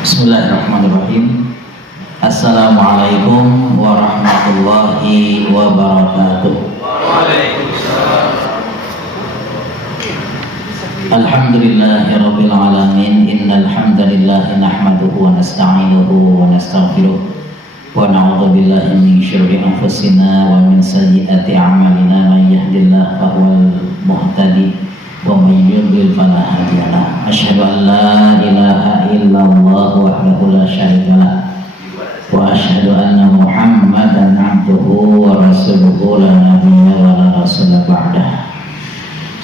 Bismillahirrahmanirrahim. Assalamualaikum warahmatullahi wabarakatuh. Alhamdulillahirabbil alamin. Innal hamdalillah nahmaduhu wa nasta'inuhu wa nastaghfiruh wa na'udzu billahi min syururi anfusina wa min sayyiati a'malina. Man yahdihillahu fahuwal muhtadi wa may yudlil fala hadiyalah. Asyhadu an la ilaha illallah wahdahu la syarikalah wa asyhadu anna Muhammadan abduhu wa rasuluhu la nabiyya wa la rasula ba'dah.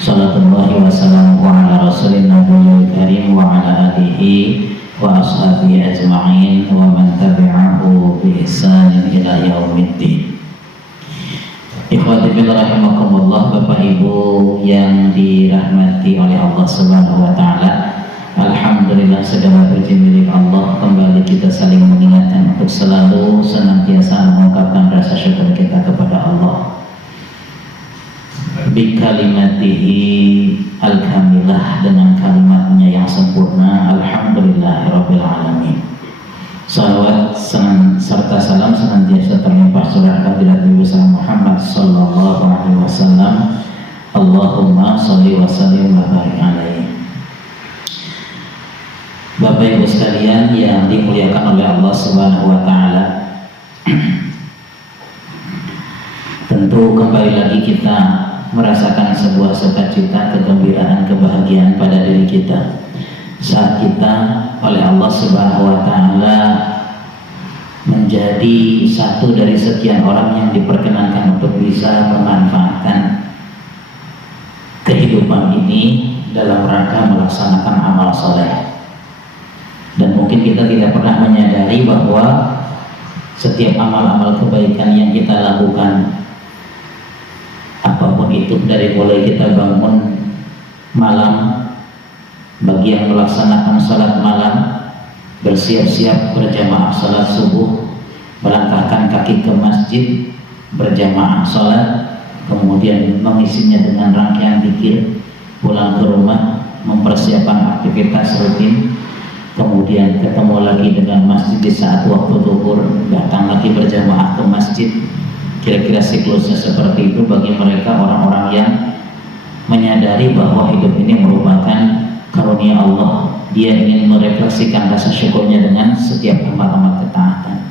Sallallahu wa sallamu ala rasulin nabiyil karim wa ala alihi wa ashabihi ajma'in wa man tabi'ahu bi ihsanin ila yaumiddin. Ikhwati fillah rahimakumullah, Bapak Ibu yang dirahmati oleh Allah Subhanahu wa taala. Alhamdulillah, segala puji milik Allah. Kembali kita saling mengingatkan untuk selalu senantiasa mengungkapkan rasa syukur kita kepada Allah. Bi kalimatihi al-kamilah, dengan kalimatnya yang sempurna. Alhamdulillahirabbil alamin. Salawat serta salam senantiasa terlimpah surah hadirat Nabi Muhammad sallallahu alaihi wasallam. Allahumma shalli wa sallim wa barik alaihi. Bapak Ibu sekalian yang dimuliakan oleh Allah Subhanahu wa taala. Tentu kembali lagi kita merasakan sebuah sukacita, kegembiraan, kebahagiaan pada diri kita saat kita oleh Allah Subhanahu wa taala menjadi satu dari sekian orang yang diperkenankan untuk bisa memanfaatkan kehidupan ini dalam rangka melaksanakan amal soleh. Dan mungkin kita tidak pernah menyadari bahwa setiap amal-amal kebaikan yang kita lakukan, apapun itu, dari mulai kita bangun malam, bagi yang melaksanakan salat malam, bersiap-siap berjamaah salat subuh, melangkahkan kaki ke masjid, berjamaah salat, kemudian mengisinya dengan rangkaian zikir, pulang ke rumah, mempersiapkan aktivitas rutin, kemudian ketemu lagi dengan masjid di saat waktu zuhur, datang lagi berjamaah ke masjid. Kira-kira siklusnya seperti itu bagi mereka orang-orang yang menyadari bahwa hidup ini merupakan karunia Allah. Dia ingin merefleksikan rasa syukurnya dengan setiap amal-amal ketaatan.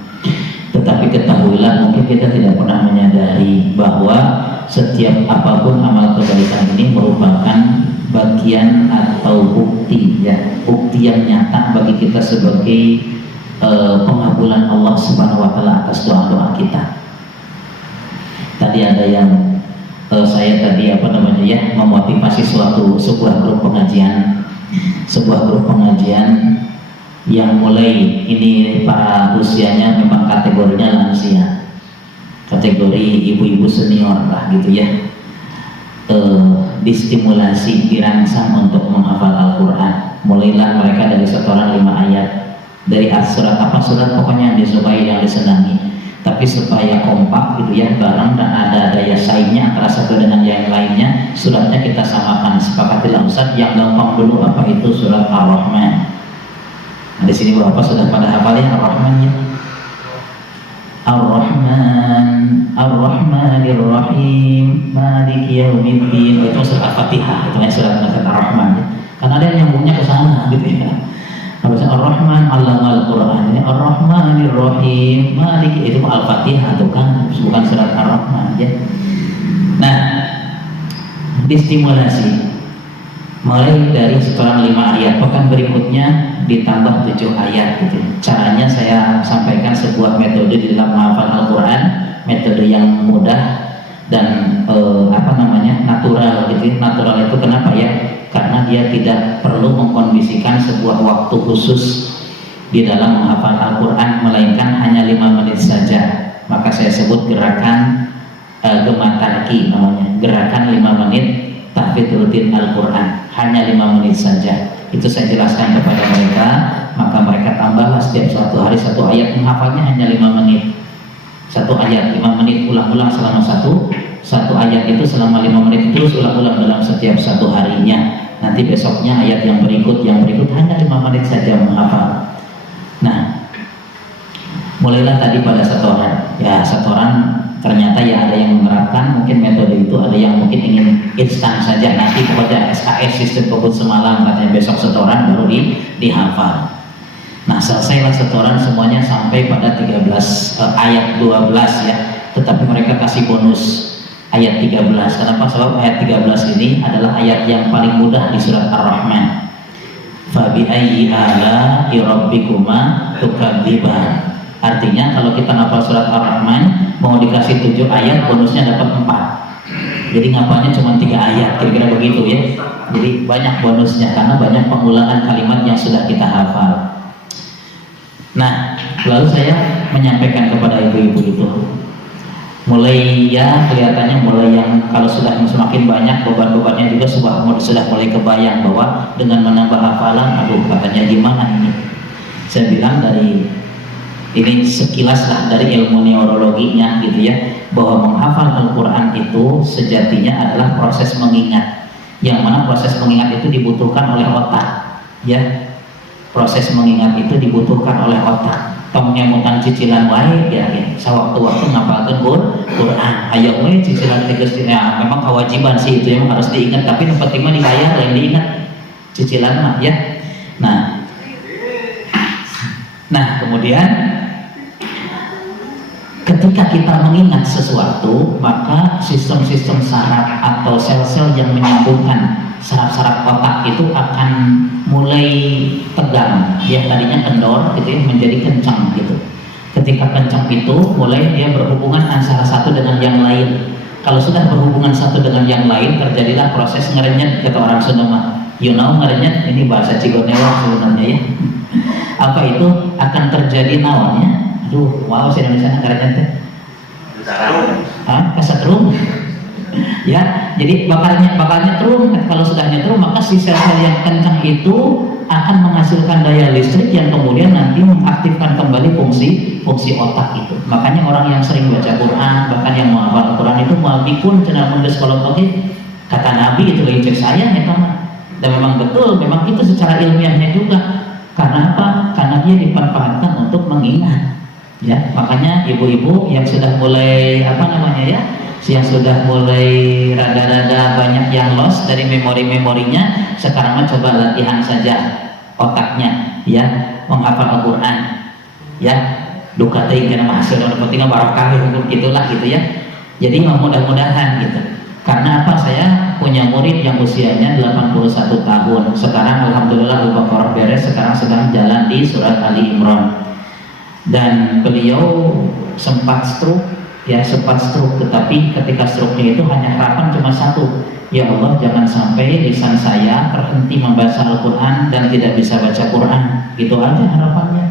Tetapi ketahuilah, mungkin kita tidak pernah menyadari bahwa setiap apapun amal kebaikan ini merupakan bagian atau bukti, ya, bukti yang nyata bagi kita sebagai pengabulan Allah Subhanahu wa taala atas doa-doa kita. Tadi ada yang saya tadi memotivasi sebuah grup pengajian yang mulai ini para usianya memang kategorinya lansia, kategori ibu-ibu senior lah gitu ya. Distimulasi, dirangsang untuk menghafal Al-Quran. Mulailah mereka dari setoran 5 ayat dari surat pokoknya yang disukai, yang disenangi, tapi supaya kompak gitu ya, bareng dan ada daya saingnya antara satu dengan yang lainnya. Suratnya kita samakan, sepakatilah Ustaz yang gampang dulu. Apa itu surat Ar-Rahman? Nah, di sini Bapak sudah pada hafal ya Ar-Rahman ya? Ar-Rahman, Ar-Rahmanir-Rahim, Maliki Yaumiddin. Itu surat Al-Fatihah, itu surat Ar-Rahman ya. Karena ada yang nyambungnya ke sana gitu ya. Harusnya Ar-Rahman Allamal Quran, ini Ar-Rahmanir-Rahim, Maliki, itu Al-Fatihah itu kan, bukan surat Ar-Rahman ya. Nah, distimulasi mulai dari setoran 5 ayat, pekan berikutnya ditambah 7 ayat gitu. Caranya saya sampaikan sebuah metode di dalam menghafal Al-Quran, metode yang mudah dan natural gitu. Natural itu kenapa ya? Karena dia tidak perlu mengkondisikan sebuah waktu khusus di dalam menghafal Al-Quran, melainkan hanya 5 menit saja. Maka saya sebut gerakan gematarki namanya, gerakan 5 menit tahfidz rutin Al-Quran, hanya 5 menit saja. Itu saya jelaskan kepada mereka, maka mereka tambahlah setiap suatu hari 1 ayat, menghafalnya hanya 5 menit. 1 ayat 5 menit, ulang-ulang selama satu ayat itu selama 5 menit, terus ulang-ulang dalam setiap 1 harinya. Nanti besoknya ayat yang berikut hanya 5 menit saja menghafal. mulailah tadi pada setoran. Ya setoran ternyata ya ada yang menerapkan mungkin metode itu, ada yang mungkin ingin instan saja, nanti kepada SKS sistem kebut semalam katanya besok setoran baru dihafal. Nah selesailah setoran semuanya sampai pada ayat 12 ya, tetapi mereka kasih bonus ayat 13. Kenapa? Sebab ayat 13 ini adalah ayat yang paling mudah di surat Ar-Rahman. Fabi ayyi ala'i rabbikuma tukadziban. Artinya kalau kita ngapal surat Ar-Rahman mau dikasih 7 ayat bonusnya dapat 4. Jadi ngapalnya cuma 3 ayat, kira-kira begitu ya. Jadi banyak bonusnya karena banyak pengulangan kalimat yang sudah kita hafal. Nah, lalu saya menyampaikan kepada ibu-ibu itu, mulai ya kelihatannya mulai yang kalau sudah semakin banyak beban-bebannya juga sudah mulai kebayang bahwa dengan menambah hafalan, aduh katanya gimana ini. Saya bilang dari ini sekilas lah dari ilmu neurologinya gitu ya, bahwa menghafal Al-Quran itu sejatinya adalah proses mengingat, yang mana proses mengingat itu dibutuhkan oleh otak ya. Proses mengingat itu dibutuhkan oleh otak. Tong nyemutan cicilan wae ya, sewaktu-waktu ngapalkeun Quran. Ayo we cicilan tegas ya, memang kewajiban sih itu yang harus diingat, tapi yang penting mah dibayar yang diingat. Cicilan mah ya. Nah, kemudian ketika kita mengingat sesuatu, maka sistem-sistem saraf atau sel-sel yang menyambungkan saraf-saraf otak itu akan mulai tegang. Dia tadinya kendor gitu ya, menjadi kencang gitu. Ketika kencang itu mulai dia berhubungan antara satu dengan yang lain. Kalau sudah berhubungan satu dengan yang lain, terjadilah proses ngerenyet, kata orang Sunda mah. You know ngerenyet, ini bahasa Cigonewa sebenarnya ya. Apa itu? Akan terjadi naonnya? Aduh, wow, saya Indonesia ngerenyet teh. Kesetrum. Ya, jadi bakarnya nyetrum. Kalau sudah nyetrum, maka si sel-sel yang kencang itu akan menghasilkan daya listrik yang kemudian nanti mengaktifkan kembali fungsi otak itu. Makanya orang yang sering baca Quran, bahkan yang menghafal Quran itu malbikun cenah mun geus kolot oge, kata Nabi itu lagi cek saya ya kan. Dan memang betul, memang itu secara ilmiahnya juga. Karena apa? Karena dia dimanfaatkan untuk mengingat. Ya, makanya ibu-ibu yang sudah mulai yang sudah mulai rada-rada banyak yang lost dari memorinya, sekarang mah coba latihan saja otaknya ya, menghafal Al-Quran ya, duka teh kana hasil nu penting barokah gitulah gitu ya. Jadi mudah-mudahan gitu. Karena apa? Saya punya murid yang usianya 81 tahun. Sekarang alhamdulillah Al-Baqarah beres, sekarang sedang jalan di surat Ali Imran. Dan beliau sempat stroke, tetapi ketika stroke-nya itu hanya harapan cuma satu, ya Allah jangan sampai lisan saya terhenti membaca Al-Quran dan tidak bisa baca Quran, gitu aja harapannya.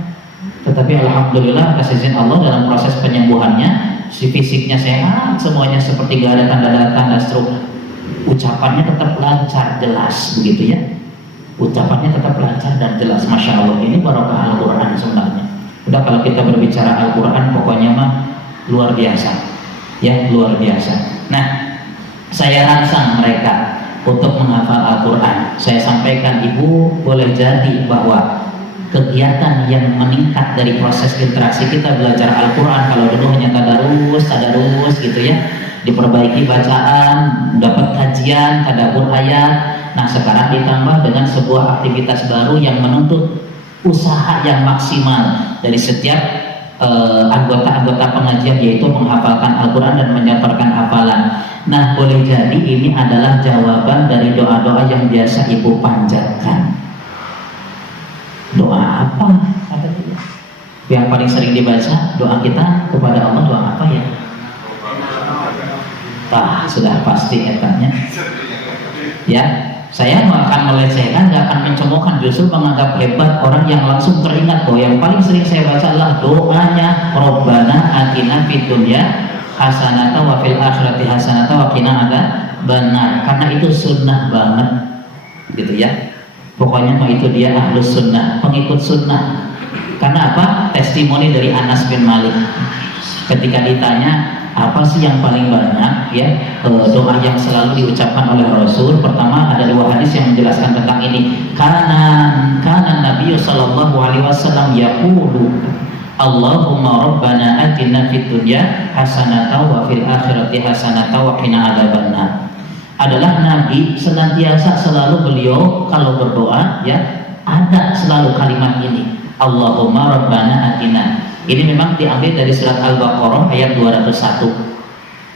Tetapi alhamdulillah atas izin Allah dalam proses penyembuhannya, si fisiknya sehat, semuanya seperti gak ada tanda-tanda stroke, ucapannya tetap lancar, jelas begitu ya, ucapannya tetap lancar dan jelas. Masya Allah, ini barokah Al-Quran sebenarnya. Udah kalau kita berbicara Al-Quran pokoknya mah luar biasa ya, luar biasa. Nah, saya rangsang mereka untuk menghafal Al-Quran. Saya sampaikan, ibu boleh jadi bahwa kegiatan yang meningkat dari proses interaksi kita belajar Al-Quran, kalau dulu hanya tadarus gitu ya, diperbaiki bacaan, dapat kajian, tadabbur ayat. Nah sekarang ditambah dengan sebuah aktivitas baru yang menuntut usaha yang maksimal dari setiap anggota-anggota pengajian, yaitu menghafalkan Al-Quran dan menyampaikan hafalan. Nah boleh jadi ini adalah jawaban dari doa-doa yang biasa ibu panjatkan. Doa apa? Yang paling sering dibaca doa kita kepada Allah, doa apa ya? Sudah pasti etanya ya. Saya akan melecehkan, gak akan mencemoohkan, justru menganggap hebat orang yang langsung teringat bahwa yang paling sering saya baca adalah doanya Rabbana atina fid dunya hasanata wa fil akhirati hasanata wa qina adzabannar. Karena itu sunnah banget gitu ya. Pokoknya mah itu dia ahlus sunnah, pengikut sunnah. Karena apa? Testimoni dari Anas bin Malik ketika ditanya apa sih yang paling banyak ya doa yang selalu diucapkan oleh Rasul. Pertama ada dua hadis yang menjelaskan tentang ini. Karena Nabi sallallahu alaihi wasallam yaqulu, Allahumma rabbana atina fid dunya hasanatan wa fil akhirati hasanatan wa qina adzabannar. Adalah Nabi senantiasa selalu beliau kalau berdoa ya ada selalu kalimat ini, Allahumma rabbana atina. Ini memang diambil dari surat Al-Baqarah ayat 201.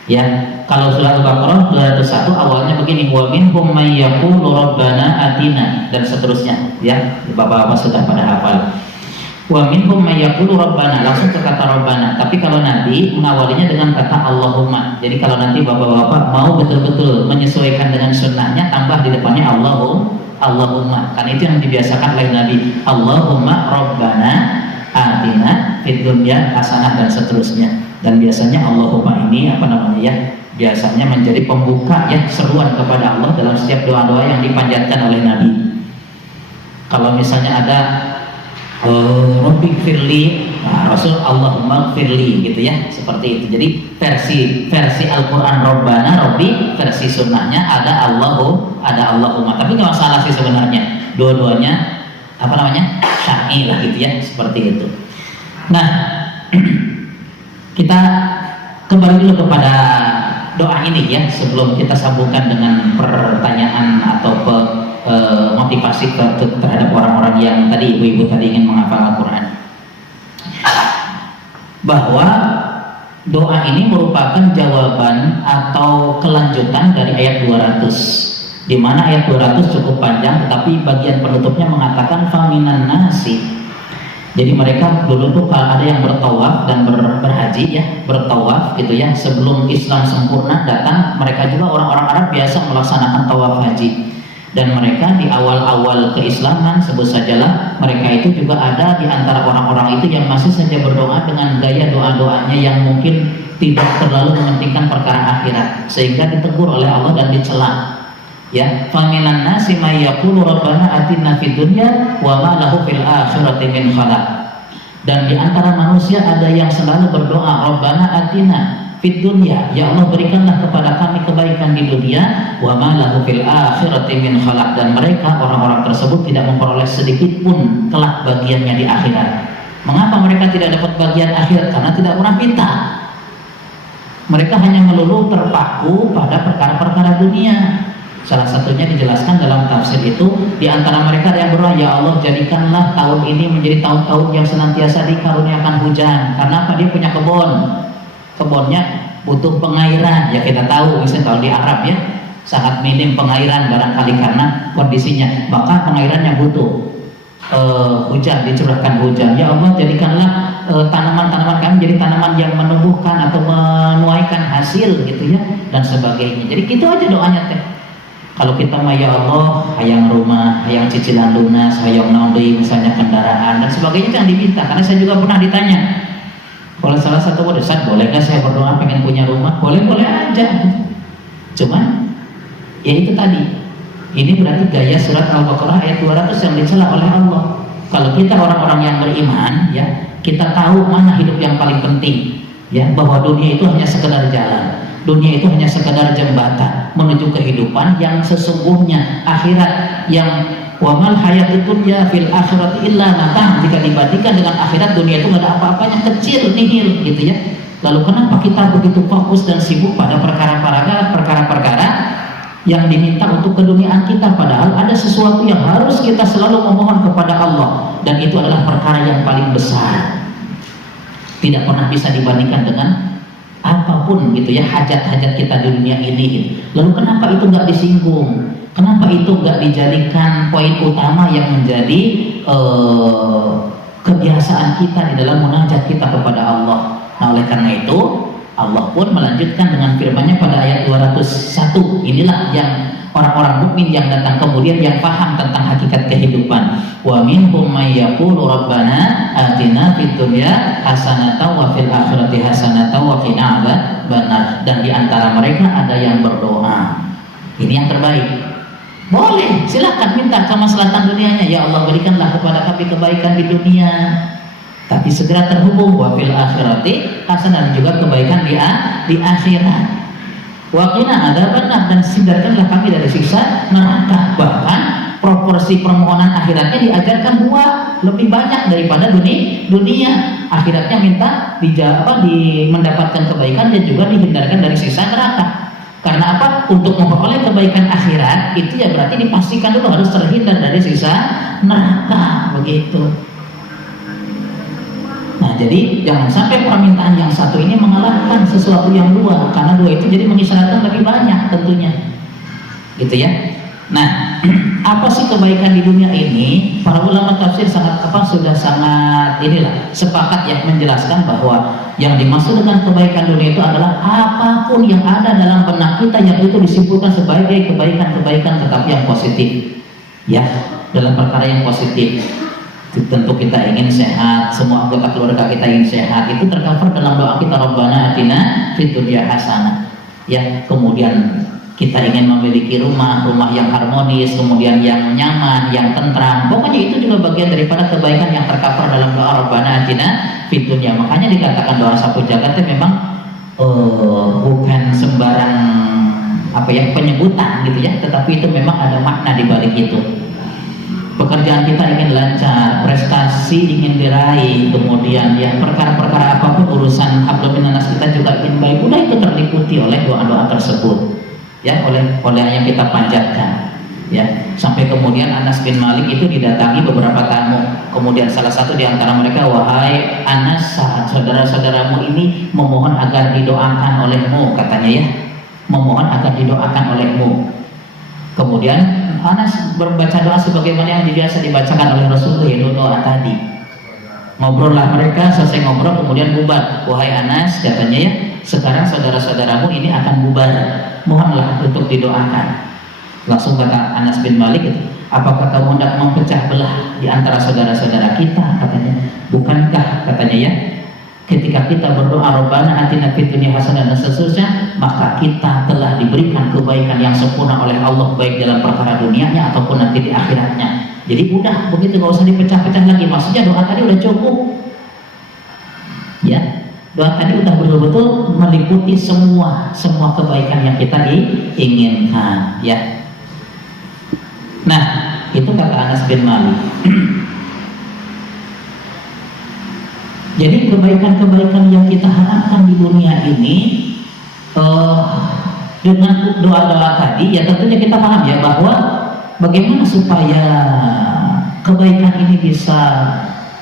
Ya, kalau surat Al-Baqarah 201 awalnya begini, wa minhum may yaqulu rabbana atina, dan seterusnya. Ya, Bapak-bapak sudah pada hafal. Wa minhum may yaqulu rabbana, langsung ke kata rabbana. Tapi kalau Nabi mengawalinya dengan kata Allahumma. Jadi kalau nanti Bapak-bapak mau betul-betul menyesuaikan dengan sunnahnya, tambah di depannya Allahumma. Kan itu yang dibiasakan oleh Nabi. Allahumma rabbana atina fid dunya hasanah, dan seterusnya. Dan biasanya Allahumma ini biasanya menjadi pembuka ya seruan kepada Allah dalam setiap doa-doa yang dipanjatkan oleh Nabi. Kalau misalnya ada Rabbi firli, Rasul Allahumma firli gitu ya, seperti itu. Jadi versi Al-Quran Rabbana Rabbi, versi sunnahnya ada Allahumma. Tapi nggak masalah sih sebenarnya, dua-duanya syar'i lah gitu ya, seperti itu. Nah, kita kembali dulu kepada doa ini ya, sebelum kita sambungkan dengan pertanyaan atau motivasi terhadap orang-orang yang tadi ibu-ibu tadi ingin menghafal Al-Quran. Bahwa doa ini merupakan jawaban atau kelanjutan dari ayat 200, di mana ayat 200 cukup panjang, tetapi bagian penutupnya mengatakan faminan nasi. Jadi mereka dulu tuh ada yang bertawaf dan berhaji ya, bertawaf gitu ya, sebelum Islam sempurna datang, mereka juga orang-orang Arab biasa melaksanakan tawaf haji. Dan mereka di awal-awal keislaman, sebut sajalah, mereka itu juga ada di antara orang-orang itu yang masih saja berdoa dengan gaya doa-doanya yang mungkin tidak terlalu mementingkan perkara akhirat, sehingga ditegur oleh Allah dan dicela. Ya, faminan nasi may yaqulu rabbana atina fid dunya wa ma lahu fil akhirati min khalaq. Dan di antara manusia ada yang selalu berdoa, rabbana atina fid dunya, ya Allah berikanlah kepada kami kebaikan di dunia, wa ma lahu fil akhirati min khalaq, dan mereka orang-orang tersebut tidak memperoleh sedikit pun kelak bagiannya di akhirat. Mengapa mereka tidak dapat bagian akhirat? Karena tidak pernah minta. Mereka hanya melulu terpaku pada perkara-perkara dunia. Salah satunya dijelaskan dalam tafsir itu, di antara mereka ada yang berdoa, ya Allah jadikanlah tahun ini menjadi tahun-tahun yang senantiasa dikaruniakan hujan. Karena apa? Dia punya kebunnya butuh pengairan. Ya kita tahu misalnya kalau di Arab ya sangat minim pengairan barangkali karena kondisinya, maka pengairannya butuh hujan, dicurahkan hujan. Ya Allah jadikanlah tanaman-tanaman kami jadi tanaman yang menumbuhkan atau menuaikan hasil gitu ya, dan sebagainya. Jadi gitu aja doanya teh. Kalau kita mah ya Allah, hayang rumah, hayang cicilan lunas, hayang naudi misalnya kendaraan dan sebagainya, jangan diminta. Karena saya juga pernah ditanya oleh salah satu Ustaz, boleh nggak saya berdoa pengen punya rumah? Boleh-boleh aja. Cuman ya itu tadi, ini berarti gaya surat Al-Baqarah ayat 200 yang dicela oleh Allah. Kalau kita orang-orang yang beriman ya, kita tahu mana hidup yang paling penting ya, bahwa dunia itu hanya sekedar jalan. Dunia itu hanya sekedar jembatan menuju kehidupan yang sesungguhnya, akhirat yang wamal hayatid dunya fil akhirati illa mata'. Jika dibandingkan dengan akhirat, dunia itu nggak ada apa-apanya, kecil, nihil gitu ya. Lalu kenapa kita begitu fokus dan sibuk pada perkara-perkara yang diminta untuk keduniaan kita, padahal ada sesuatu yang harus kita selalu memohon kepada Allah, dan itu adalah perkara yang paling besar, tidak pernah bisa dibandingkan dengan apapun gitu ya, hajat-hajat kita di dunia ini gitu. Lalu kenapa itu nggak disinggung? Kenapa itu nggak dijadikan poin utama yang menjadi kebiasaan kita di dalam munajat kita kepada Allah? Nah, oleh karena itu Allah pun melanjutkan dengan firman-Nya pada ayat 201. Inilah yang orang-orang mukmin yang datang kemudian yang paham tentang hakikat kehidupan. Wa minhum may yaqulu rabbana atina fid dunya hasanatan wa fil akhirati hasanatan wa qina adzabannar. Dan di antara mereka ada yang berdoa. Ini yang terbaik. Boleh, silakan minta kemaslahatan dunianya. Ya Allah berikanlah kepada kami kebaikan di dunia. Tapi segera terhubung wa fil akhirati hasanah, juga kebaikan di akhirat. Wa qina adzabannar, dan hindarkanlah kami dari siksa neraka. Bahkan proporsi permohonan akhiratnya diajarkan dua, lebih banyak daripada dunia. Akhiratnya minta mendapatkan kebaikan dan juga dihindarkan dari siksa neraka. Karena apa? Untuk memperoleh kebaikan akhirat itu ya berarti dipastikan dulu harus terhindar dari siksa neraka, begitu. Nah, jadi jangan sampai permintaan yang satu ini mengalahkan sesuatu yang dua, karena dua itu jadi mengisyaratkan lebih banyak tentunya, gitu ya. Nah, apa sih kebaikan di dunia ini? Para ulama tafsir sudah sangat sepakat ya menjelaskan bahwa yang dimaksud dengan kebaikan dunia itu adalah apapun yang ada dalam benak kita yang itu disimpulkan sebagai kebaikan tetapi yang positif, ya, dalam perkara yang positif. Tentu kita ingin sehat, semua anggota keluarga kita ingin sehat, itu tercover dalam doa kita, Rabbana atina fid dunya hasanah. Ya, kemudian kita ingin memiliki rumah yang harmonis, kemudian yang nyaman, yang tentram. Pokoknya itu juga bagian daripada kebaikan yang tercover dalam doa Rabbana atina fid dunya. Makanya dikatakan doa sapu jagat itu memang bukan sembarang penyebutan gitu ya, tetapi itu memang ada makna di balik itu. Pekerjaan kita ingin lancar, prestasi ingin diraih, kemudian ya perkara-perkara apapun urusan hablum minanas kita juga ingin baik, udah itu terliputi oleh doa-doa tersebut, ya, oleh yang kita panjatkan, ya. Sampai kemudian Anas bin Malik itu didatangi beberapa tamu, kemudian salah satu di antara mereka, wahai Anas, saudara-saudaramu ini memohon agar didoakan olehmu, katanya ya, memohon agar didoakan olehmu. Kemudian Anas membaca doa sebagaimana yang biasa dibacakan oleh Rasulullah, yaitu doa tadi. Ngobrollah mereka, selesai ngobrol kemudian bubar. Wahai Anas, katanya ya, sekarang saudara-saudaramu ini akan bubar, mohonlah untuk didoakan. Langsung kata Anas bin Malik, apakah kamu hendak mempecah belah di antara saudara-saudara kita, katanya. Bukankah, katanya ya, ketika kita berdoa Rabbana atina fid dunya hasanah dan seterusnya, maka kita telah diberikan kebaikan yang sempurna oleh Allah, baik dalam perkara dunianya ataupun nanti di akhiratnya. Jadi udah begitu, nggak usah dipecah-pecah lagi. Maksudnya doa tadi udah cukup, ya. Doa tadi udah betul-betul meliputi semua kebaikan yang kita inginkan, ya. Nah, itu kata Anas bin Malik. Jadi kebaikan-kebaikan yang kita harapkan di dunia ini dengan doa-doa tadi, ya tentunya kita paham ya bahwa bagaimana supaya kebaikan ini bisa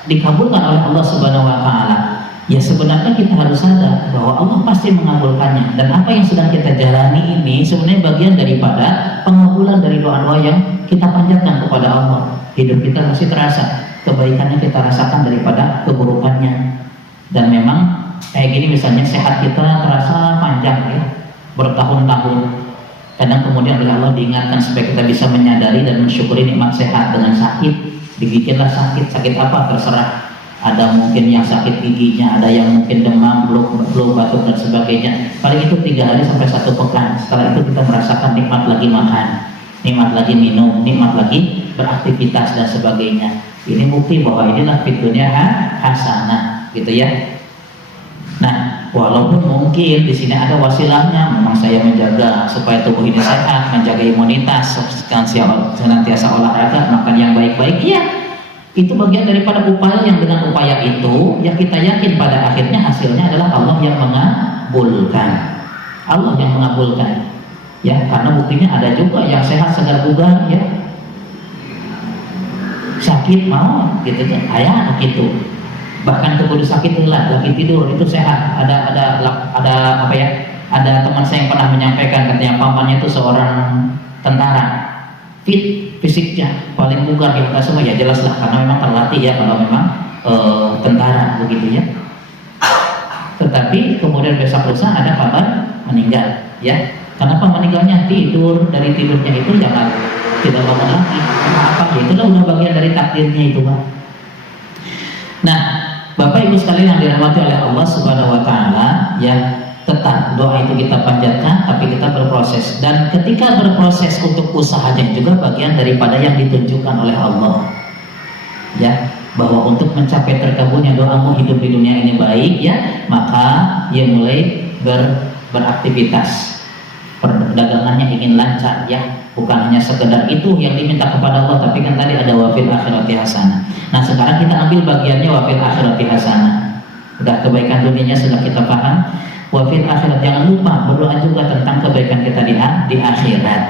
dikabulkan oleh Allah Subhanahu wa taala. Ya sebenarnya kita harus sadar bahwa Allah pasti mengabulkannya, dan apa yang sedang kita jalani ini sebenarnya bagian daripada pengabulan dari doa-doa yang kita panjatkan kepada Allah. Hidup kita masih terasa kebaikannya, kita rasakan daripada keburukannya. Dan memang kayak gini misalnya, sehat kita terasa panjang ya, bertahun-tahun. Kadang kemudian oleh Allah diingatkan supaya kita bisa menyadari dan mensyukuri nikmat sehat dengan sakit. Dibikinlah sakit apa terserah. Ada mungkin yang sakit giginya, ada yang mungkin demam, flu, batuk dan sebagainya. Paling itu 3 hari sampai 1 pekan. Setelah itu kita merasakan nikmat lagi makan, nikmat lagi minum, nikmat lagi beraktivitas dan sebagainya. Ini bukti bahwa inilah fid dunya hasanah, gitu ya. Nah, walaupun mungkin di sini ada wasilahnya, memang saya menjaga supaya tubuh ini sehat, menjaga imunitas, senantiasa olahraga, makan yang baik-baik, iya. Itu bagian daripada upaya yang dengan upaya itu, yang kita yakin pada akhirnya hasilnya adalah Allah yang mengabulkan. Allah yang mengabulkan. Ya, karena buktinya ada juga yang sehat segar bugar, ya. Sakit mau gitu kan, ayah gitu. Bahkan keburu sakit lagi tidur itu sehat. Ada apa ya? Ada teman saya yang pernah menyampaikan, katanya pamannya itu seorang tentara, fit fisiknya, paling bugar di kita semua, ya jelas lah karena memang terlatih ya kalau memang tentara begitu ya. Tetapi kemudian besok lusa ada kabar meninggal, ya. Kenapa meninggalnya? Tidur, dari tidurnya itu jangan tidak bangun lagi. Apa? Ya itulah udah bagian dari takdirnya itu, Pak. Nah, Bapak Ibu sekalian yang dirahmati oleh Allah Subhanahu wa taala, ya, tetap doa itu kita panjatkan, tapi kita berproses. Dan ketika berproses untuk usahanya juga bagian daripada yang ditunjukkan oleh Allah, ya, bahwa untuk mencapai terkabulnya doamu, hidup di dunia ini baik, ya, maka ia mulai beraktivitas, perdagangannya ingin lancar, ya, Bukan hanya sekedar itu yang diminta kepada Allah, tapi kan tadi ada wafil akhirati hasanah. Nah sekarang kita ambil bagiannya wafil akhirati hasanah. Udah kebaikan dunianya sudah kita paham. Wafil akhirat, jangan lupa berdoa juga tentang kebaikan kita di akhirat.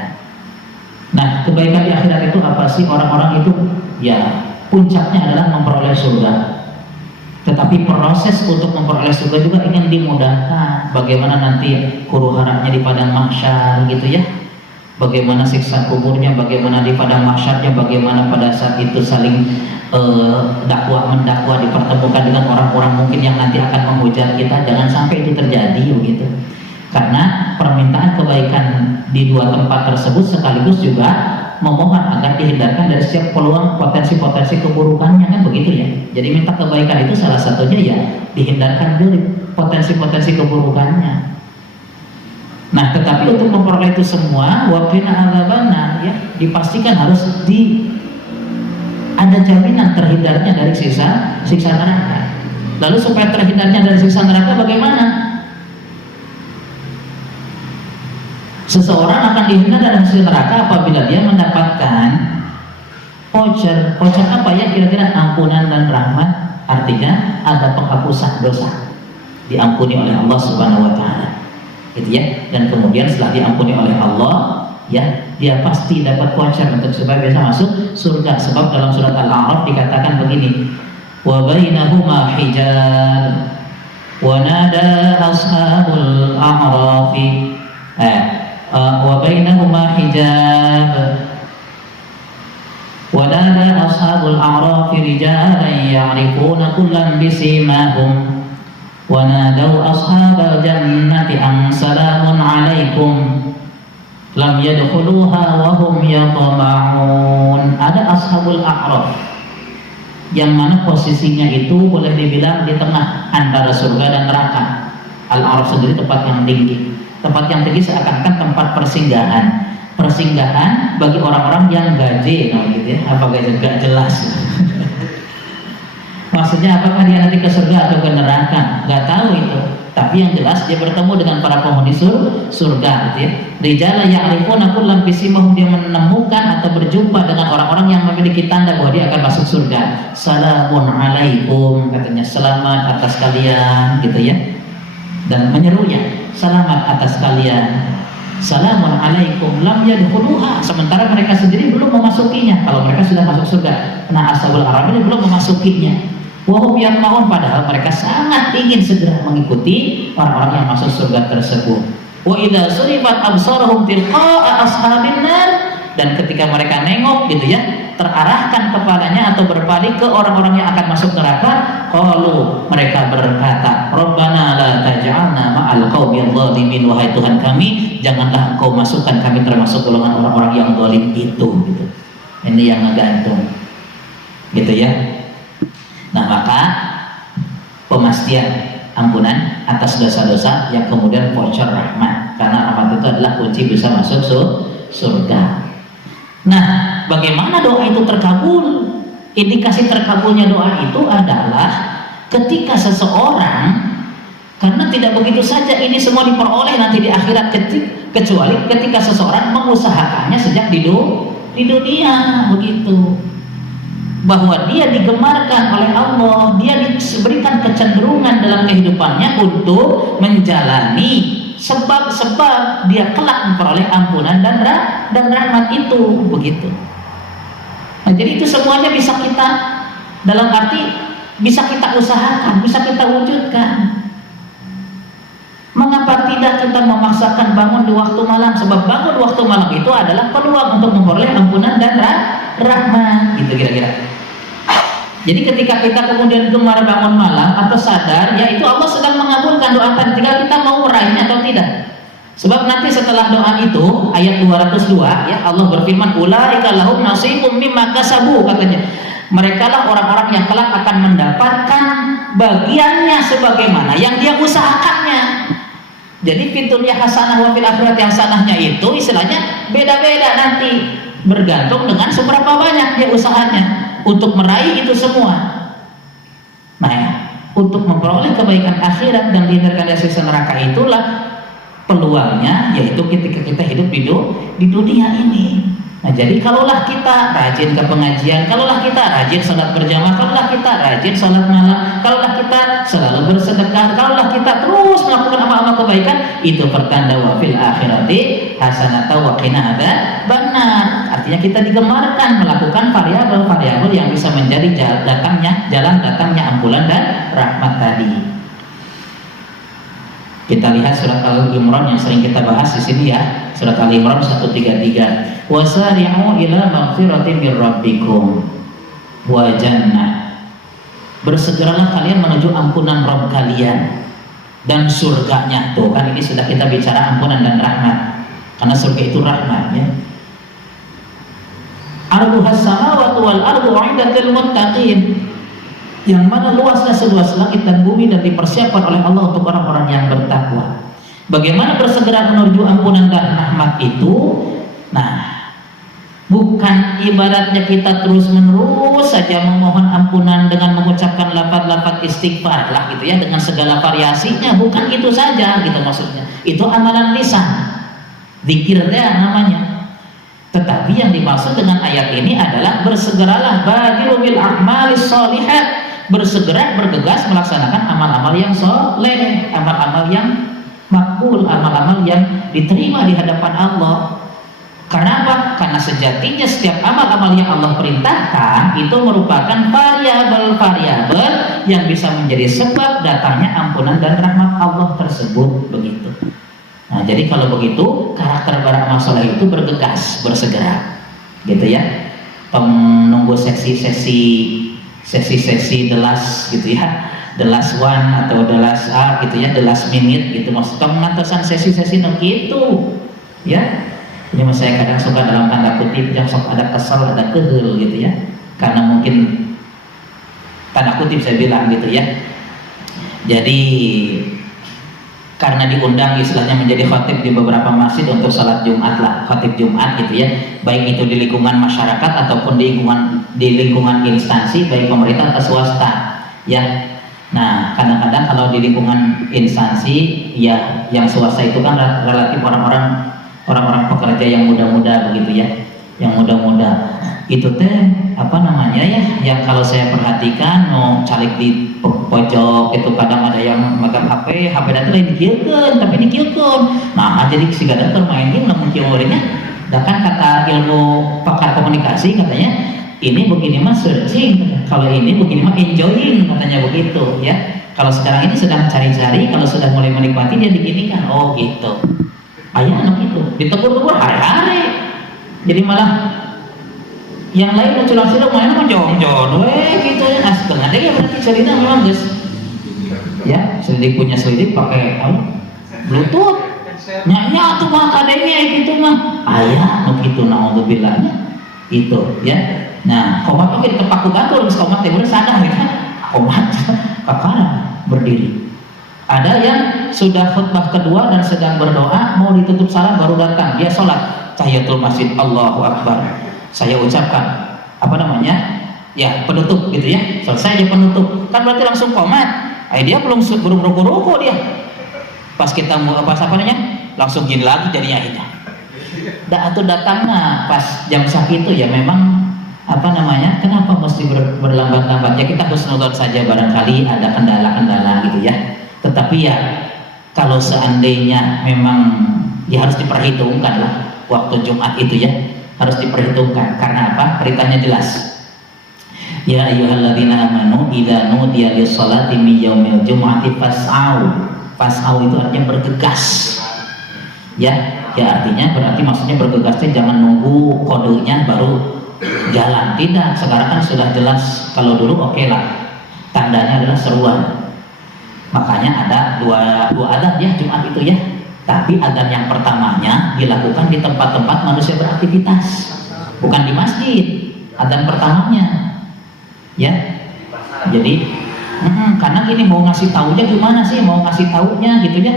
Nah kebaikan di akhirat itu apa sih? Orang-orang itu ya puncaknya adalah memperoleh surga. Tetapi proses untuk memperoleh surga juga ingin dimudahkan. Bagaimana nanti huru haranya di padang mahsyar gitu ya. Bagaimana siksa kuburnya, bagaimana di padang mahsyarnya, bagaimana pada saat itu saling mendakwa dipertemukan dengan orang-orang mungkin yang nanti akan menghujat kita. Jangan sampai itu terjadi begitu. Karena permintaan kebaikan di dua tempat tersebut sekaligus juga memohon agar dihindarkan dari setiap peluang potensi-potensi keburukannya, kan begitu ya. Jadi minta kebaikan itu salah satunya ya dihindarkan dari potensi-potensi keburukannya. Nah, tetapi untuk memperoleh itu semua, waqina adzabannar ya, dipastikan harus ada jaminan terhindarnya dari siksa neraka. Lalu supaya terhindarnya dari siksa neraka bagaimana? Seseorang akan dihindar dari siksa neraka apabila dia mendapatkan voucher apa ya kira-kira? Ampunan dan rahmat, artinya ada penghapusan dosa, diampuni oleh Allah Subhanahu wa taala. Gitu ya. Dan kemudian setelah diampuni oleh Allah ya, dia pasti dapat voucher untuk supaya bisa masuk surga. Sebab dalam surat Al-A'raf dikatakan begini, wa bainahuma hijab wa nada ashabul a'rafi wa bainahuma hijab wa nada ashabul a'rafi rijalan ya'rifuna kullan bisimahum wa nadaw ashabal jannati an salamun alaikum lam yadkhuluha wa hum yatma'un. Ada ashabul a'raf yang mana posisinya itu boleh dibilang di tengah antara surga dan neraka. Al-A'raf sendiri tempat yang tinggi. Tempat yang tinggi seakan-akan tempat persinggahan. Persinggahan bagi orang-orang yang gaje, gitu ya. Apa gaje? Gak jelas. Maksudnya apakah dia nanti ke surga atau ke neraka? Gak tahu itu. Tapi yang jelas dia bertemu dengan para penghuni surga, gitu ya. Rijala ya'rifuna kullam bisimahum, dia menemukan atau berjumpa dengan orang-orang yang memiliki tanda bahwa dia akan masuk surga. Salamun alaikum, katanya selamat atas kalian, gitu ya. Dan menyerunya selamat atas kalian. Salamun alaikum lam yadkhuluha, sementara mereka sendiri belum memasukinya. Kalau mereka sudah masuk surga, nah ashabul a'raf ini belum memasukinya. Wahum yatma'un, padahal mereka sangat ingin segera mengikuti orang-orang yang masuk surga tersebut. Wa idza surifat absaruhum tilqa'a ashabin nar, dan ketika mereka nengok gitu ya, terarahkan kepalanya atau berpaling ke orang-orang yang akan masuk neraka, qalu, mereka berkata, Rabbana la taj'alna ma'al qaumil zalimin, wahai Tuhan kami, janganlah Engkau masukkan kami termasuk golongan orang-orang yang zalim itu, gitu. Ini yang ngegantung. Gitu ya. Nah, maka pemastian ampunan atas dosa-dosa yang kemudian voucher rahmat, karena rahmat itu adalah kunci bisa masuk surga. Nah, bagaimana doa itu terkabul? Indikasi terkabulnya doa itu adalah ketika seseorang, karena tidak begitu saja ini semua diperoleh nanti di akhirat, kecuali ketika seseorang mengusahakannya sejak di dunia, begitu. Bahwa dia digemarkan oleh Allah, dia diberikan kecenderungan dalam kehidupannya untuk menjalani sebab-sebab dia kelak memperoleh ampunan dan rahmat itu, begitu. Nah, jadi itu semuanya bisa kita, dalam arti bisa kita usahakan, bisa kita wujudkan. Mengapa tidak kita memaksakan bangun di waktu malam? Sebab bangun di waktu malam itu adalah peluang untuk memperoleh ampunan dan rahmat, gitu kira-kira. Jadi ketika kita kemudian gemar bangun malam atau sadar, ya itu Allah sedang mengabulkan doa tadi, tinggal kita mau meraihnya atau tidak. Sebab nanti setelah doa itu, ayat 202 ya, Allah berfirman, ulaika lahum nasibum mimma kasabu, katanya. Mereka lah orang-orang yang kelak akan mendapatkan bagiannya sebagaimana yang dia usahakannya. Jadi pintunya hasanah wa fil akhirati hasanahnya itu istilahnya beda-beda nanti, bergantung dengan seberapa banyak dia usahanya untuk meraih itu semua. Nah ya, untuk memperoleh kebaikan akhirat dan dihindarkan dari siksa neraka itulah peluangnya yaitu ketika kita hidup di dunia ini. Nah, jadi kalaulah kita rajin ke pengajian, kalaulah kita rajin sholat berjamaah, kalaulah kita rajin sholat malam, kalaulah kita selalu bersedekah, kalaulah kita terus melakukan amal-amal kebaikan, itu pertanda wa fil akhirati hasanata wa qina adzabannar. Artinya kita digemarkan melakukan variabel-variabel yang bisa menjadi jalan datangnya ampunan dan rahmat tadi. Kita lihat surat Al-Imran yang sering kita bahas di sini ya. Surat Al-Imran 133. Wasari'u ila maghfiratin mir rabbikum wa jannah. Bersegeralah kalian menuju ampunan Rabb kalian dan surganya. Tuh kan ini sudah kita bicara ampunan dan rahmat. Karena surga itu rahmat ya. Arduhas samawati wal ardu 'indatil muttaqin. Yang mana luasnya seluas langit dan bumi dan dipersiapkan oleh Allah untuk orang-orang yang bertakwa. Bagaimana bersegera menuju ampunan dan rahmat itu? Nah, bukan ibaratnya kita terus-menerus saja memohon ampunan dengan mengucapkan lafaz-lafaz istighfar lah gitu ya, dengan segala variasinya. Bukan itu saja gitu maksudnya. Itu amalan lisan, zikirnya namanya. Tetapi yang dimaksud dengan ayat ini adalah bersegeralah badiru bil a'malis sholihat. Bersegera bergegas melaksanakan amal-amal yang soleh, amal-amal yang makbul, amal-amal yang diterima di hadapan Allah. Karena apa? Karena sejatinya setiap amal-amal yang Allah perintahkan itu merupakan variabel-variabel yang bisa menjadi sebab datangnya ampunan dan rahmat Allah tersebut, begitu. Nah, jadi kalau begitu karakter beramal soleh itu bergegas, bersegera, gitu ya. Menunggu sesi-sesi the last gitu ya, the last one atau the last hour gitu ya, the last minute gitu, maksudnya pengatasan sesi-sesi gitu ya. Ini saya kadang suka dalam tanda kutip yang sok ada kesal, ada kehel gitu ya, karena mungkin tanda kutip saya bilang gitu ya. Jadi karena diundang istilahnya menjadi khatib di beberapa masjid untuk salat Jumat lah, khatib Jumat gitu ya, baik itu di lingkungan masyarakat ataupun di lingkungan instansi, baik pemerintah atau swasta ya. Nah, kadang-kadang kalau di lingkungan instansi ya, yang swasta itu kan relatif orang-orang pekerja yang muda-muda begitu ya, yang muda-muda itu teh apa namanya ya, yang kalau saya perhatikan caleg di pojok itu kadang ada yang megang HP dan lain dikilkeun, tapi dikilkeun. Nah, jadi si gadang keur main game namun kieu urangnya. Da kan kata ilmu pakar komunikasi katanya, ini begini mah searching, kalau ini begini mah enjoying katanya begitu ya. Kalau sekarang ini sedang cari-cari, kalau sudah mulai menikmati dia diginikan. Oh gitu. Aya anak itu ditegur-tegur hari-hari. Jadi malah yang lain menculang sila main menjong-jong gitu ya. Nah, setengah deh ya berarti cerita memang guys ya, selidik punya selidik pakai bluetooth nyanyi tuh mah akademia gitu mah ayah begitu, naudzubillah itu ya. Nah, komat oke kepaku gatul, komat teh sadar gitu komat kakara berdiri. Ada yang sudah khutbah kedua dan sedang berdoa, mau ditutup salam baru datang, dia sholat tahiyatul masjid, Allahu Akbar. Saya ucapkan apa namanya ya, penutup gitu ya, selesai aja penutup kan berarti langsung komat. Dia belum ruku dia, pas kita mau apa namanya langsung gini lagi jadinya akhirnya atau datangnya pas jam itu ya. Memang apa namanya, kenapa mesti berlambat-lambat ya, kita husnudzon saja, barangkali ada kendala-kendala gitu ya. Tetapi ya kalau seandainya memang ya harus diperhitungkan lah waktu Jumat itu ya, harus diperhitungkan. Karena apa? Perintahnya jelas. Ya ayyuhalladzina amanu idza nudiya lis-sholati min yaumil jumu'ati fas'au. Fas'au itu artinya bergegas. Ya artinya berarti maksudnya bergegasnya jangan nunggu kodenya baru jalan. Tidak, sekarang kan sudah jelas. Kalau dulu oke lah, tandanya adalah seruan. Makanya ada dua adzan ya Jumat itu ya. Tapi adzan yang pertamanya dilakukan di tempat-tempat manusia beraktivitas, bukan di masjid. Adzan pertamanya, ya. Jadi, karena gini, mau ngasih taunya gimana sih? Mau ngasih taunya gitu ya?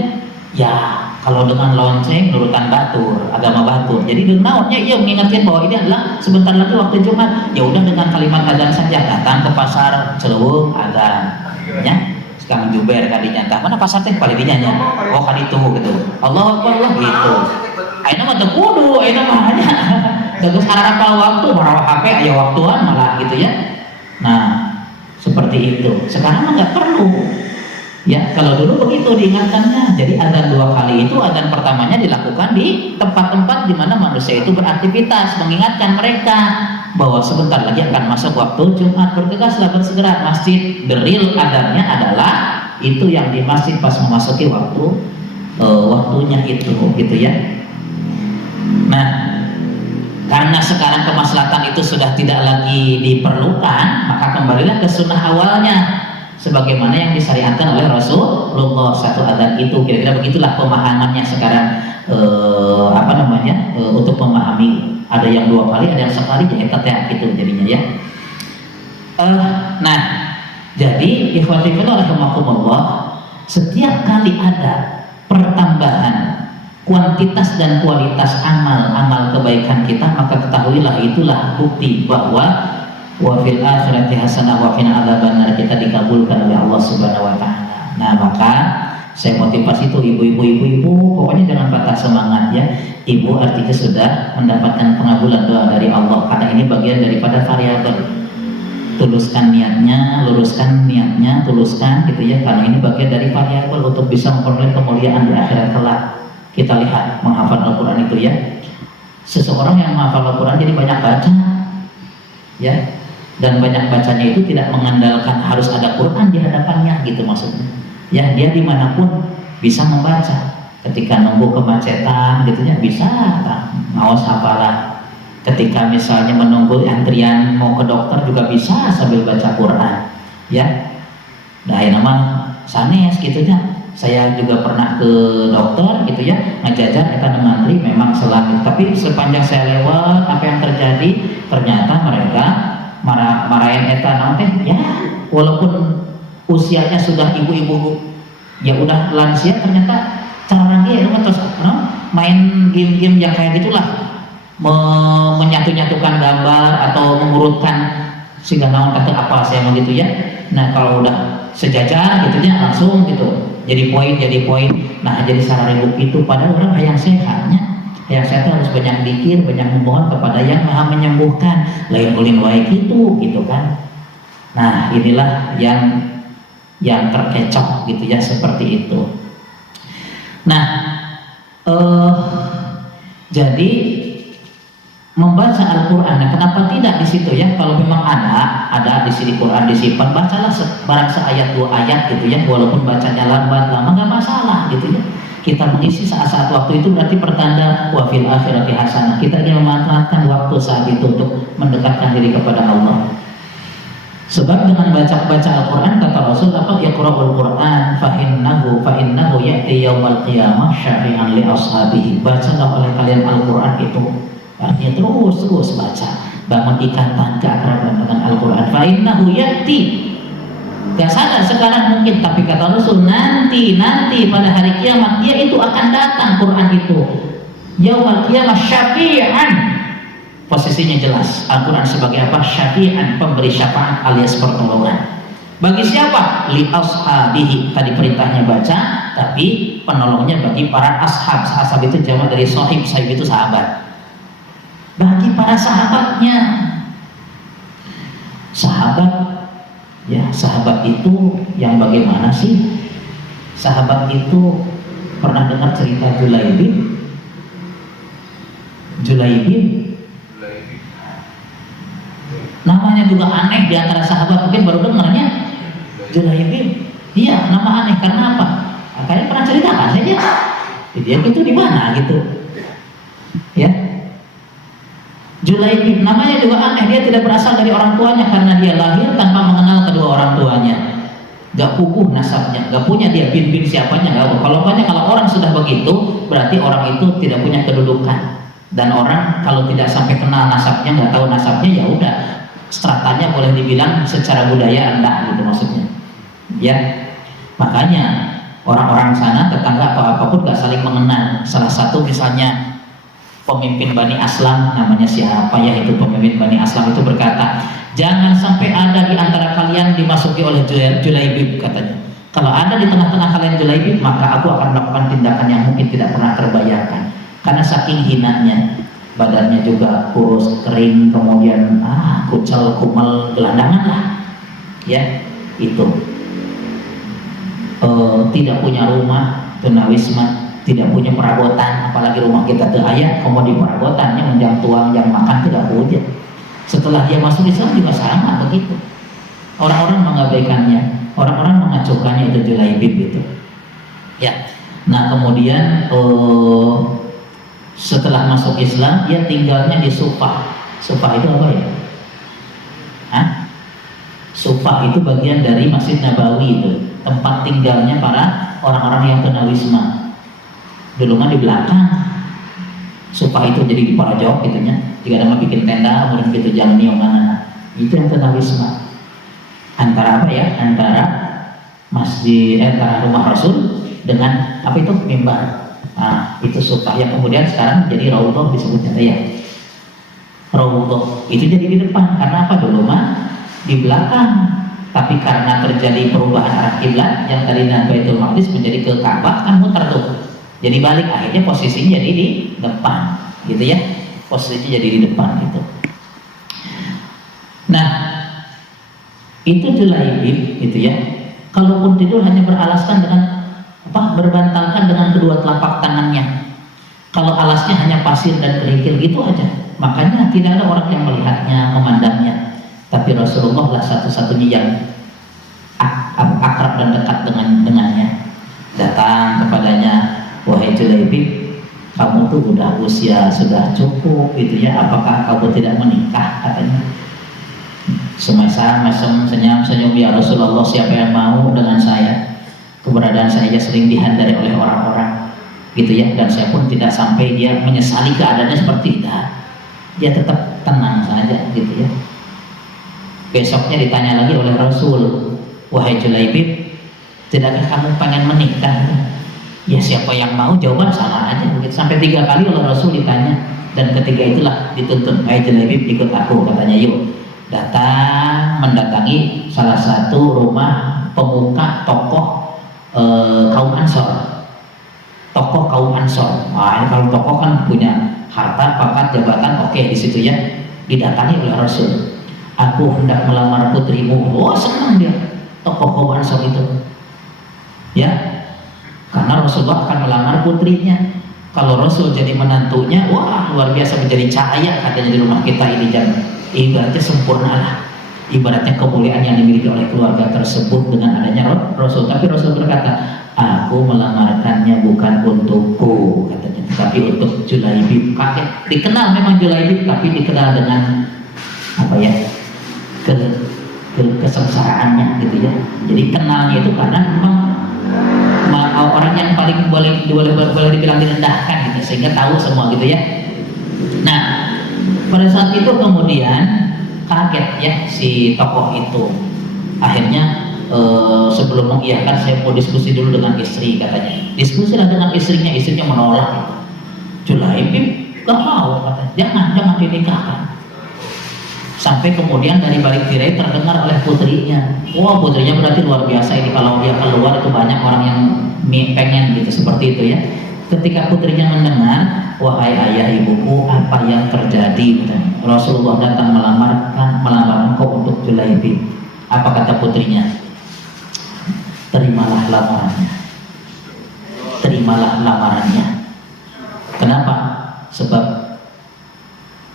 Ya, kalau dengan lonceng, nurutan batur, agama batur. Jadi naonnya, iya mengingatkan bahwa ini adalah sebentar lagi waktu Jumat. Ya udah dengan kalimat adzan saja, datang ke pasar Celewung adzan, ya. Kang Juber kadinya tah mana pasar teh balik dinya nya. Oh kan itu gitu. Allahu Akbar lah gitu. Ayeuna mah teu kudu, ayeuna mah hanya terus arah waktu marawah HP aya waktuan malah gitu ya. Nah, seperti itu. Sekarang mah enggak perlu. Ya, kalau dulu begitu diingatkannya. Jadi adzan 2 kali itu adzan pertamanya dilakukan di tempat-tempat di mana manusia itu beraktivitas, mengingatkan mereka bahwa sebentar lagi akan masuk waktu Jumat, bergegaslah bersegera. Masjid deril adzannya adalah itu yang di masjid pas memasuki waktunya itu gitu ya. Nah, karena sekarang kemaslahatan itu sudah tidak lagi diperlukan, maka kembalilah ke sunnah awalnya sebagaimana yang disyariatkan oleh Rasulullah. Satu adzan itu kira-kira begitulah pemahamannya sekarang. Untuk memahami ada yang 2 kali, ada yang sekali, ya itu jadinya ya. Nah, jadi ikhwati fillah rahimakumullah, setiap kali ada pertambahan kuantitas dan kualitas amal kebaikan kita, maka ketahuilah itulah bukti bahwa wa fil akhirati hasanah wa qina adzabannar, kita dikabulkan oleh Allah Subhanahu wa taala. Nah, maka saya motivasi itu ibu-ibu, pokoknya jangan patah semangat ya. Ibu artinya sudah mendapatkan pengabulan doa dari Allah, karena ini bagian daripada variabel. Tuluskan niatnya, luruskan niatnya, tuluskan gitu ya, karena ini bagian dari variabel untuk bisa memperoleh kemuliaan di akhirat kelak. Kita lihat menghafal Al-Quran itu ya. Seseorang yang menghafal Al-Quran jadi banyak baca ya. Dan banyak bacanya itu tidak mengandalkan harus ada Quran di hadapannya gitu maksudnya. Ya, dia dimanapun bisa membaca. Ketika nunggu kemacetan gitu ya bisa, ngawas hafalan. Ketika misalnya menunggu antrian mau ke dokter juga bisa sambil baca Quran. Ya. Nah, ya nama sanes gitu ya. Saya juga pernah ke dokter gitu ya, ngajajar kita ngantri memang selama, tapi sepanjang saya lewat apa yang terjadi ternyata mereka marahin eta nanti ya, walaupun usianya sudah ibu-ibu ya udah lansia, ternyata cara dia terus main game-game yang kayak gitulah, menyatu-nyatukan gambar atau mengurutkan sehingga naon kata apa saya mau gitu ya. Nah, kalau udah sejajar gitu ya langsung gitu jadi poin. Nah, jadi sarana hidup itu padahal orang yang sehatnya, yang sehat harus banyak zikir, banyak memohon kepada yang maha menyembuhkan, lain ulin wae gitu kan. Nah, inilah yang terkecoh gitu ya, seperti itu. Nah, jadi membaca Al-Quran, nah, kenapa tidak di situ ya? Kalau memang ada di sini Quran disimpan, bacalah barang seayat 2 ayat gitu ya, walaupun bacanya lambat lama nggak masalah gitu ya. Kita mengisi saat-saat waktu itu berarti pertanda wa fil akhirati hasanah. Kita ingin memanfaatkan waktu saat itu untuk mendekatkan diri kepada Allah. Sebab dengan baca Al-Quran kata Rasul apa? Yaqra'ul Quran fa innahu ya'ti yaumal qiyamah syafi'an li ashabihi. Bacalah oleh kalian Al-Quran itu. Artinya terus baca, bangun ikatan keakraban dengan Al-Quran. Fa innahu ya'ti. Gak sadar sekarang mungkin, tapi kata Rasul nanti pada hari kiamat dia itu akan datang Quran itu. Yaumul qiyamah syafi'an. Posisinya jelas, Al-Quran sebagai apa? Syafi'an, pemberi syafaat alias pertolongan. Bagi siapa? Li ashabihi. Tadi perintahnya baca, tapi penolongnya bagi para ashab. Ashab itu jamak dari sahib itu sahabat. Bagi para sahabatnya. Sahabat itu yang bagaimana sih? Sahabat itu pernah dengar cerita Julaibib? Namanya juga aneh di antara sahabat, mungkin baru dengarnya Julaibib. Iya, nama aneh karena apa? Kalian pernah ceritakan saja. Dia itu di mana gitu? Ya. Julaibib namanya juga aneh, dia tidak berasal dari orang tuanya karena dia lahir tanpa mengenal kedua orang tuanya. Gak kukuh nasabnya, gak punya dia bin siapanya, gak. Kalau orang sudah begitu, berarti orang itu tidak punya kedudukan. Dan orang kalau tidak sampai kenal nasabnya, nggak tahu nasabnya, ya udah stratanya boleh dibilang secara budaya rendah gitu maksudnya. Ya, makanya orang-orang sana tetangga atau apapun gak saling mengenal. Salah satu misalnya pemimpin Bani Aslam, namanya siapa ya itu pemimpin Bani Aslam itu berkata, jangan sampai ada di antara kalian dimasuki oleh Julaibib katanya. Kalau ada di tengah-tengah kalian Julaibib, maka aku akan melakukan tindakan yang mungkin tidak pernah terbayangkan. Karena saking hinanya, badannya juga kurus, kering, kemudian kucel, kumel, gelandangan lah, ya itu. Tidak punya rumah, tunawisma, tidak punya perabotan, apalagi rumah kita tuh ayah, kemudian perabotannya yang tuang, yang makan tidak punya. Setelah dia masuk Islam juga sama begitu. Orang-orang mengabaikannya, orang-orang mengacuhkannya, itu Julaibib itu. Ya. Nah kemudian setelah masuk Islam dia tinggalnya di Sufah. Sufah itu apa ya? Sufah itu bagian dari Masjid Nabawi, itu tempat tinggalnya para orang-orang yang tunawisma. Dulu mah di belakang. Sufah itu jadi di pojok gitunya. Jika ada bikin tenda, kemudian gitu jangan mana. Itu yang tunawisma. Antara apa ya? Antara antara rumah Rasul dengan apa itu mimbar. Nah, itu Sufah yang kemudian sekarang jadi Raudhah disebutnya ya. Raudhah itu jadi di depan karena apa? Dulu mah di belakang. Tapi karena terjadi perubahan arah kiblat yang dari Baitul Maqdis menjadi ke Ka'bah kan muter tuh. Jadi balik, akhirnya posisinya jadi di depan, gitu ya. Posisinya jadi di depan gitu. Nah, itu Julaibib gitu ya. Kalaupun tidur hanya beralaskan dengan berbantalkan dengan kedua telapak tangannya. Kalau alasnya hanya pasir dan kerikil gitu aja, makanya tidak ada orang yang melihatnya, memandangnya. Tapi Rasulullah lah satu-satunya yang akrab dan dekat dengannya. Datang kepadanya, wahai Julaibib, kamu tuh udah usia sudah cukup gitu ya, apakah kamu tidak menikah, katanya. Semasa mesem senyum-senyum, ya Rasulullah, siapa yang mau dengan saya? Keberadaan saya sering dihindari oleh orang-orang gitu ya, dan saya pun tidak sampai dia menyesali keadaannya seperti itu. Dia tetap tenang saja gitu ya. Besoknya ditanya lagi oleh Rasul, wahai Julaibib, tidakkah kamu pengen menikah? Ya siapa yang mau, jawaban sama aja begitu. Sampai 3 kali oleh Rasul ditanya, dan ketiga itulah dituntun, wahai Julaibib ikut aku, katanya. Yuk datang mendatangi salah satu rumah pemuka tokoh kaum Ansor. Tokoh kaum Ansor. Nah, ini kalau tokoh kan punya harta, pangkat, jabatan, oke di situ ya. Didatangi oleh Rasul. Aku hendak melamar putrimu. Oh senang dia, tokoh kaum Ansor itu. Ya, karena Rasulullah akan melamar putrinya. Kalau Rasul jadi menantunya, wah luar biasa, menjadi cahaya katanya di rumah kita ini. Dan ibaratnya sempurna lah, ibaratnya kemuliaan yang dimiliki oleh keluarga tersebut dengan adanya Rasul. Tapi Rasul berkata, aku melamarkannya bukan untukku, katanya, tapi untuk Julaibib. Kakek dikenal memang Julaibib, tapi dikenal dengan apa ya, kesengsaraannya gitu ya. Jadi kenalnya itu karena memang orang yang paling boleh dibilang direndahkan gitu, sehingga tahu semua gitu ya. Nah, pada saat itu kemudian kaget ya si tokoh itu. Akhirnya sebelum mengiyakan, saya mau diskusi dulu dengan istri, katanya. Diskusilah dengan istrinya menolak. Julaibib gak mau, katanya, jangan dinikahkan. Sampai kemudian dari balik tirai terdengar oleh putrinya. Wah, putrinya berarti luar biasa ini, kalau dia keluar itu banyak orang yang pengen gitu, seperti itu ya. Ketika putrinya mendengar, wahai ayah ibuku, apa yang terjadi? Rasulullah datang melamar engkau untuk Julaibib. Apa kata putrinya? Terimalah lamarannya. Terimalah lamarannya. Kenapa? Sebab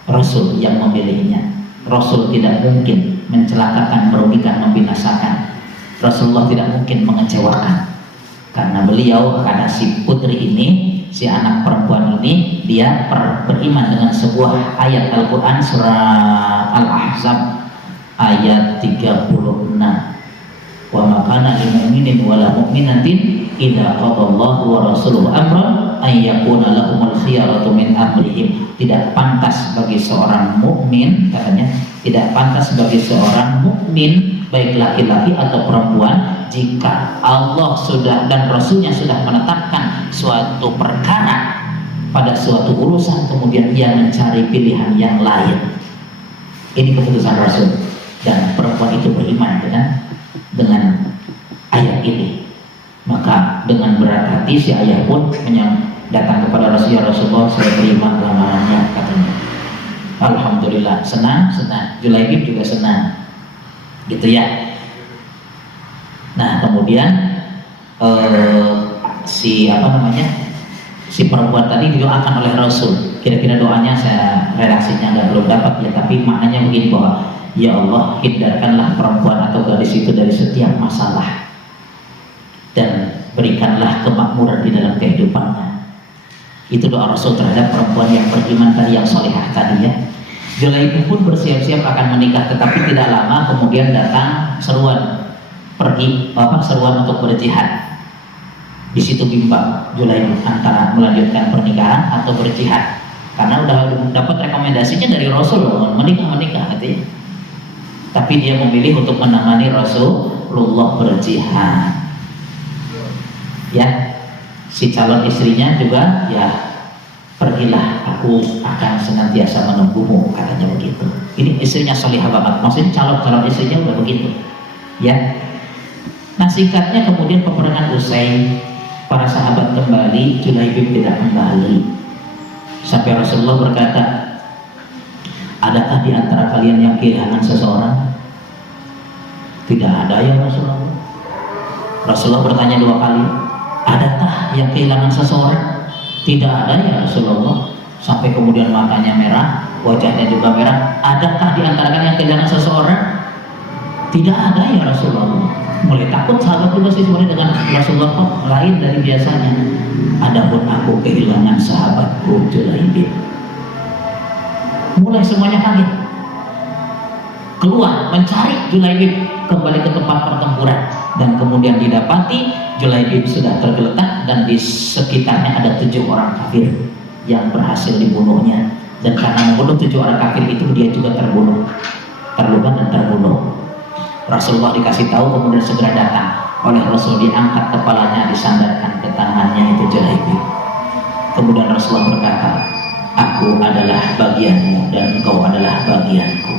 Rasul yang memilihnya. Rasul tidak mungkin mencelakakan, merugikan, membinasakan. Rasulullah tidak mungkin mengecewakan. Karena beliau, karena si putri ini, si anak perempuan ini, dia beriman dengan sebuah ayat Al-Quran surah Al-Ahzab ayat 36. Wa ma kana lil mu'minin wala mu'minatin idza qadallahu wa rasuluhu amran ay yakuna lahumul khiyaratu min amrihim. Tidak pantas bagi seorang mukmin, katanya, tidak pantas bagi seorang mukmin baik laki-laki atau perempuan, jika Allah sudah dan Rasulnya sudah menetapkan suatu perkara pada suatu urusan, kemudian ia mencari pilihan yang lain. Ini keputusan Rasul, dan perempuan itu beriman dengan ayat ini. Maka dengan berat hati si ayah pun datang kepada Rasulullah, saya terima lamarannya, katanya. Alhamdulillah, senang. Julaibib juga senang, gitu ya. Nah kemudian si perempuan tadi didoakan oleh Rasul. Kira-kira doanya saya redaksinya belum dapat ya, tapi maknanya begini bahwa ya Allah, hindarkanlah perempuan atau gadis itu dari setiap masalah dan berikanlah kemakmuran di dalam kehidupannya. Itu doa Rasul terhadap perempuan yang beriman tadi, yang solehah tadi ya. Julaibib pun bersiap-siap akan menikah, tetapi tidak lama kemudian datang seruan seruan untuk berjihad. Di situ bimbang Julaibib antara melanjutkan pernikahan atau berjihad, karena udah dapat rekomendasinya dari Rasul menikah katanya. Tapi dia memilih untuk menemani Rasulullah berjihad. Ya, si calon istrinya juga ya, pergilah, aku akan senantiasa menunggumu, katanya begitu. Ini istrinya salihah banget, maksudnya calon istrinya udah begitu ya. Nah singkatnya kemudian peperangan usai, para sahabat kembali, Julaibib tidak kembali. Sampai Rasulullah berkata, adakah di antara kalian yang kehilangan seseorang? Tidak ada ya Rasulullah. Rasulullah bertanya 2 kali, adakah yang kehilangan seseorang? Tidak ada ya Rasulullah. Sampai kemudian matanya merah, wajahnya juga merah. Adakah di antara kalian yang kehilangan seseorang? Tidak ada ya Rasulullah. Mulai takut sahabat juga sih sebenarnya dengan Rasulullah, kok lain dari biasanya. Adapun aku kehilangan sahabatku Julaibib. Mulai semuanya kaget, keluar mencari Julaibib, kembali ke tempat pertempuran, dan kemudian didapati Julaibib sudah tergeletak dan di sekitarnya ada 7 orang kafir yang berhasil dibunuhnya. Dan karena membunuh 7 orang kafir itu, dia juga terluka dan terbunuh. Rasulullah dikasih tahu, kemudian segera datang oleh Rasul, diangkat kepalanya, disandarkan ke tangannya itu Julaibib. Kemudian Rasulullah berkata, aku adalah bagianmu dan engkau adalah bagianku.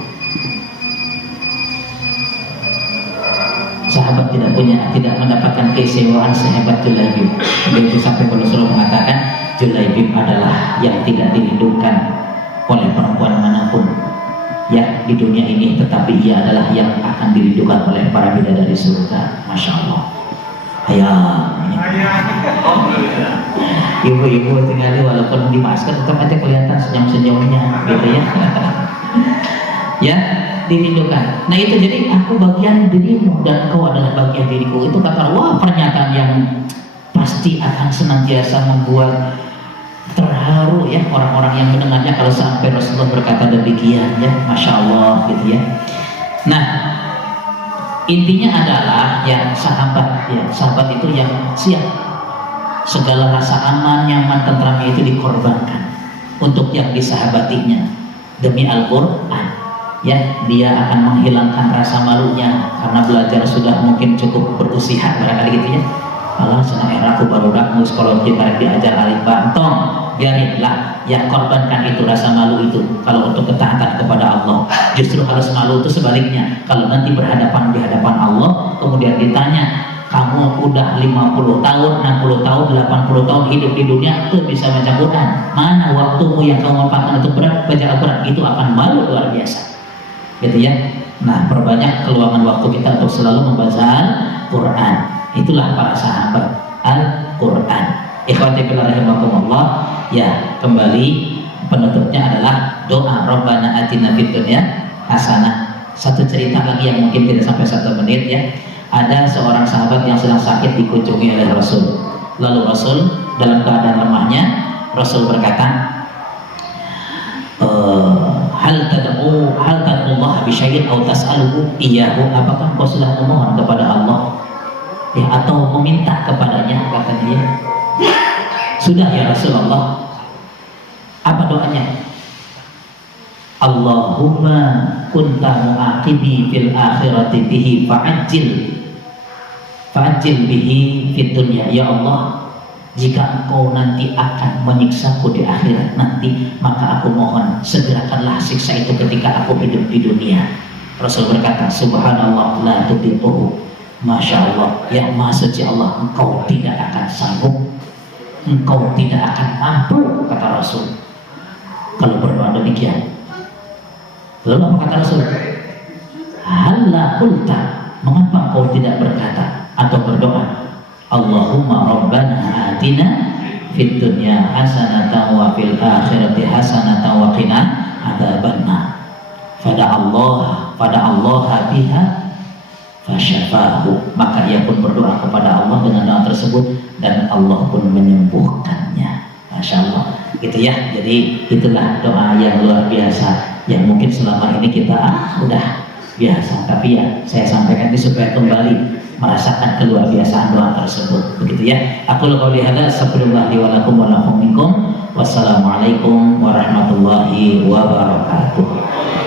Sahabat tidak mendapatkan keistimewaan sehebat Julaibib. Begitu sampai Rasulullah mengatakan Julaibib adalah yang tidak dirindukan oleh perempuan manapun ya di dunia ini, tetapi ia adalah yang akan dirindukan oleh para bidadari surga. Masya Allah. Ibu-ibu tinggal walaupun di masker tetap aja kelihatan senyum-senyumnya gitu ya. Ya, dirindukan. Nah itu, jadi aku bagian dirimu dan kau adalah bagian diriku. Itu kata, wah, pernyataan yang pasti akan senantiasa membuat terharu ya orang-orang yang mendengarnya kalau sampai Rasulullah berkata demikian ya. Masya Allah gitu ya. Nah intinya adalah ya sahabat itu yang siap segala rasa aman, nyaman, tentramnya itu dikorbankan untuk yang disahabatinya demi Al-Quran ya. Dia akan menghilangkan rasa malunya karena belajar sudah mungkin cukup berusia barangkali gitu ya. Allah senang era aku baru mus kalau kita diajar alif bantong, biarinlah ya, korbankan itu rasa malu itu. Kalau untuk ketaatan kepada Allah, justru harus malu itu sebaliknya. Kalau nanti berhadapan di hadapan Allah, kemudian ditanya, kamu udah 50 tahun, 60 tahun, 80 tahun hidup di dunia, tuh bisa baca Quran, mana waktumu yang kamu manfaatkan untuk baca Al-Quran? Itu akan malu luar biasa gitu ya. Nah perbanyak keluangan waktu kita untuk selalu membaca Al-Quran. Itulah para sahabat Al-Quran. Ikhwati fillah rahimakumullah. Ya, kembali penutupnya adalah doa Rabbana atina fid dunya hasanah. Satu cerita lagi yang mungkin tidak sampai 1 menit ya. Ada seorang sahabat yang sedang sakit dikunjungi oleh Rasul. Lalu Rasul dalam keadaan lemahnya, Rasul berkata, hal tad'ullah bi syai'in aw tas'aluhu iyyahu, apakah kau sudah memohon kepada Allah ya, atau meminta kepadanya? Kata dia, sudah ya Rasulullah. Apa doanya? Allahumma kunta mu'aqibi fil akhirati bihi fa'ajil bihi fid dunya. Ya Allah, jika engkau nanti akan menyiksaku di akhirat nanti, maka aku mohon segerakanlah siksa itu ketika aku hidup di dunia. Rasul berkata, subhanallah la tutiquhu, Masya Allah, ya Maha Suci Allah, engkau tidak akan sanggup, engkau tidak akan mampu, kata Rasul kalau berdoa demikian. Lalu apa kata Rasul? Halla qulta, mengapa engkau tidak berkata atau berdoa, Allahumma rabbana atina fid dunya hasanatan wa fil akhirati hasanatan wa qina adzabannar. Fada Allah biha fasyafahu, maka ia pun berdoa kepada Allah dengan doa tersebut dan Allah pun menyembuhkannya. Masya Allah, gitu ya. Jadi itulah doa yang luar biasa yang mungkin selama ini kita udah biasa, tapi ya saya sampaikan ini supaya kembali merasakan keluar biasaan doa tersebut, begitu ya. Aku qouli hadza, astagfirullah li wa lakum wa lakum minkum. Wassalamualaikum warahmatullahi wabarakatuh.